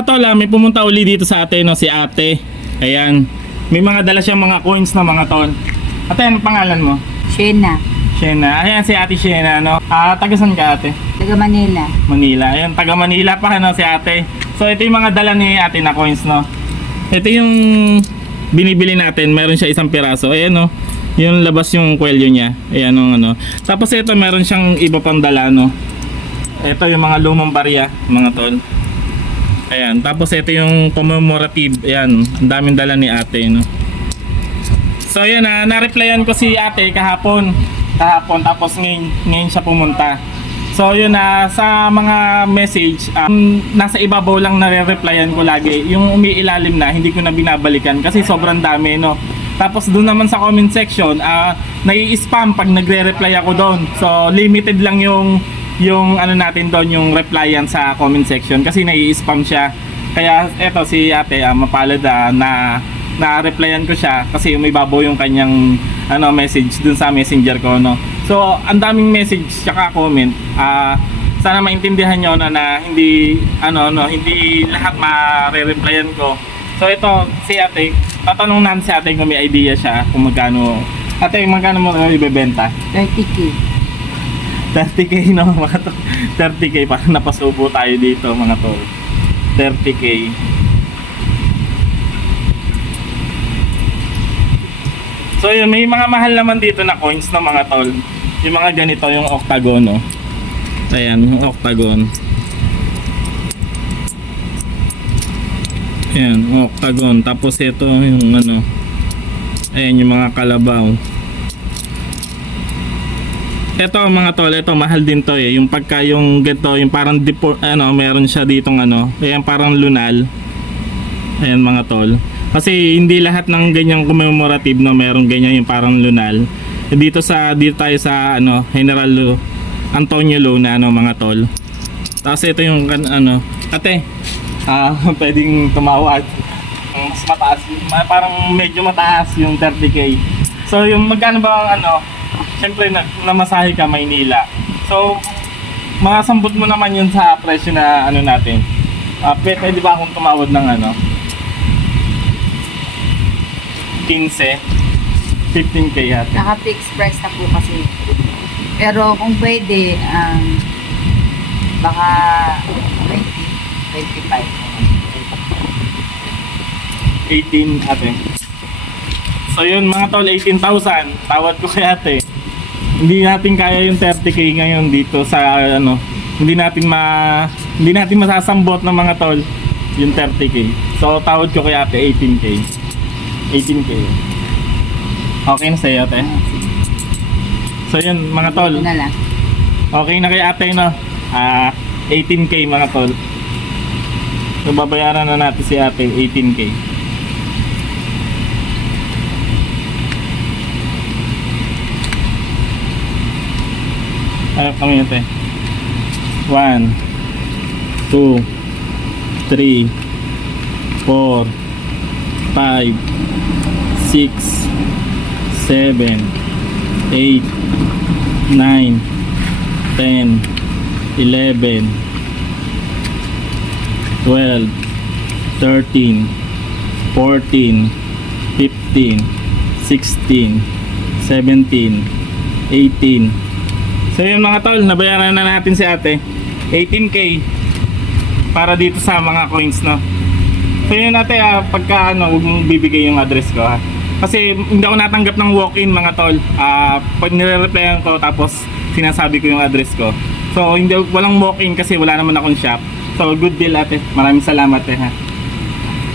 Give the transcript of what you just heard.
mga tol, may pumunta uli dito sa ate, no, si ate. Ayan. May mga dala siyang mga coins na mga tol. Ate, anong pangalan mo? Shena, Shena. Ayan si ate Shena, no. Taga saan ka ate? taga Manila. Manila. Ayan, taga Manila pa, no, si ate. So ito yung mga dala ni ate na coins, no. Ito yung binibili natin. Meron siya isang piraso. Ayan, no. Yung labas yung kwelyo niya. Ayan, no, ano. Tapos ito meron siyang iba pang dala, no. Ito yung mga lumang barya, mga tol. Ayan, tapos ito yung commemorative. Ayan, ang daming dala ni ate, no. So ayan, na-replyan ko si ate kahapon, tapos ngayon siya pumunta. So yun, sa mga message, nasa ibabaw lang nare-replyan ko lagi. Yung umiilalim na, hindi ko na binabalikan kasi sobrang dami, no. Tapos doon naman sa comment section, nai-spam pag nagre-reply ako doon. So limited lang yung ano natin doon, yung replyan sa comment section kasi nai-spam siya. Kaya eto si ate, mapalad na-replyan ko siya kasi umibabaw yung kanyang message dun sa messenger ko, no. So ang daming message tsaka comment. Sana maintindihan nyo na hindi hindi lahat ma-replyan ko. So ito si ate, tatanong natin si ate kung may idea siya kung magkano. Ate, magkano mo ibebenta? 30K. 30K, no, mga tol. 30K, parang napasubo tayo dito, mga tol. 30K. So yun, may mga mahal naman dito na coins, no, mga tol. Yung mga ganito, yung octagon, no. Ayan, yung octagon. Ayan, octagon. Tapos ito yung ayan, yung mga kalabaw. Ito mga tol, ito mahal din to eh. Yung pagka yung ganito, yung parang meron siya ditong ayan, parang lunal. Ayan mga tol. Kasi hindi lahat ng ganyang commemorative, no, meron ganyan yung parang lunal. Dito tayo sa General Antonio Luna, mga tol. Tapos ito yung ate, pwedeng tumawad. Mas mataas, parang medyo mataas yung 30K. So yung magkano ba siyempre namasahe ka Maynila. So masambot mo naman yun sa presyo na natin. Pwede ba akong tumawad ng 15, 15K yata. Naka-fixed price na po kasi. Pero kung pwede, baka 20, 25. 18 ate. So yun mga tol, 18,000. Tawad ko kay ate. Hindi natin kaya yung 30K ngayon dito sa hindi natin masasambot ng mga tol yung 30K. So tawad ko kay ate 18K. 18K. Okay na sa'yo ate? So yun mga tol. Ito na lang. Okay na kay ate, no? 18K mga tol. So babayaran na natin si ate 18K. Ayok kami ate. 1 2 3 4 5 6 7 8 9 10 11 12 13 14 15 16 17 18. So yun mga tol, nabayaran na natin si ate 18K para dito sa mga coins, no. So yun ate, pagka huwag mong bibigay yung address ko, ha. Kasi hindi ako natanggap ng walk-in mga tol. Pag nire-replyan ko tapos sinasabi ko yung address ko. So walang walk-in kasi wala naman akong shop. So good deal ate, maraming salamat ha.